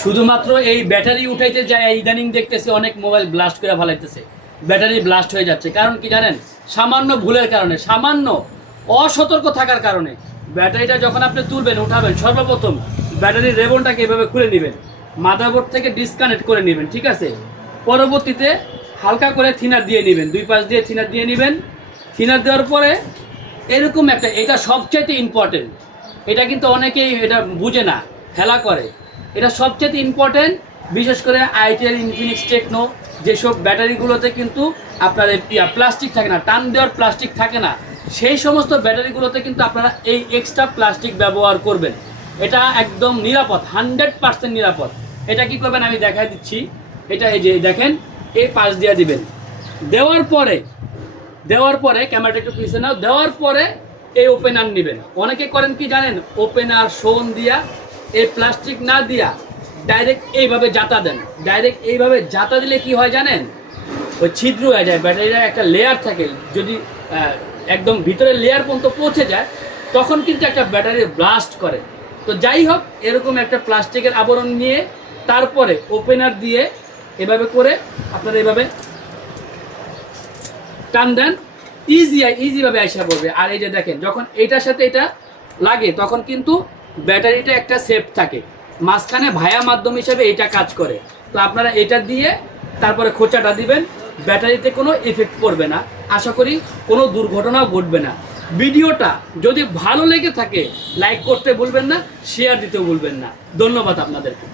শুধুমাত্র এই ব্যাটারি উঠাইতে যায় ইদানিং দেখতেছি অনেক মোবাইল ব্লাস্ট করে ফেলাইতেছে, ব্যাটারি ব্লাস্ট হয়ে যাচ্ছে। কারণ কি জানেন? সামান্য ভুলের কারণে, সামান্য অসতর্ক থাকার কারণে। ব্যাটারিটা যখন আপনি তুলবেন, উঠাবেন, সর্বপ্রথম ব্যাটারির রেবনটাকে এভাবে খুলে নেবেন, মাদারবোর্ড থেকে ডিসকানেক্ট করে নেবেন, ঠিক আছে? পরবর্তীতে হালকা করে থিনার দিয়ে নেবেন, দুই পাশ দিয়ে থিনার দিয়ে নেবেন। থিনার দেওয়ার পরে এরকম একটা, এটা সবচাইতে ইম্পর্টেন্ট, এটা কিন্তু অনেকেই এটা বুঝে না, হেলা করে। এটা সবচেয়ে ইম্পর্টেন্ট, বিশেষ করে আইটেল, ইনফিনিক্স, টেকনো যেসব ব্যাটারিগুলোতে কিন্তু আপনার প্লাস্টিক থাকে না, টান দেওয়ার প্লাস্টিক থাকে না, সেই সমস্ত ব্যাটারিগুলোতে কিন্তু আপনারা এই এক্সট্রা প্লাস্টিক ব্যবহার করবেন। এটা একদম নিরাপদ, 100% নিরাপদ। এটা কি করবেন আমি দেখাই দিচ্ছি। এটা এই যে দেখেন, এই পাশ দিয়ে দিবেন, দেওয়ার পরে ক্যামেরাটা একটু পিছিয়ে নাও, দেওয়ার পরে এই ওপেনার নেবেন। অনেকে করেন কি জানেন? ওপেনার শোন দিয়া, এই প্লাস্টিক না দিয়া ডাইরেক্ট এইভাবে জাতা দেন। ডাইরেক্ট এইভাবে জাতা দিলে কি হয় জানেন? ওই ছিদ্র হয়ে যায়, ব্যাটারির একটা লেয়ার থাকে, যদি একদম ভিতরের লেয়ার পর্যন্ত পৌঁছে যায় তখন কিন্তু একটা ব্যাটারি ব্লাস্ট করে। তো যাই হোক, এরকম একটা প্লাস্টিকের আবরণ নিয়ে তারপরে ওপেনার দিয়ে এভাবে করে আপনারা এভাবে টান দেন, ইজিভাবে আইসা পড়বে। আর এই যে দেখেন, যখন এইটার সাথে এটা লাগে তখন কিন্তু ব্যাটারিটা একটা সেফ থাকে, মাঝখানে ভায়া মাধ্যম হিসেবে এটা কাজ করে। তো আপনারা এটা দিয়ে তারপরে খোঁচাটা দিবেন, ব্যাটারিতে কোনো এফেক্ট পড়বে না, আশা করি কোনো দুর্ঘটনাও ঘটবে না। ভিডিওটা যদি ভালো লেগে থাকে লাইক করতে ভুলবেন না, শেয়ার দিতেও ভুলবেন না। ধন্যবাদ আপনাদেরকে।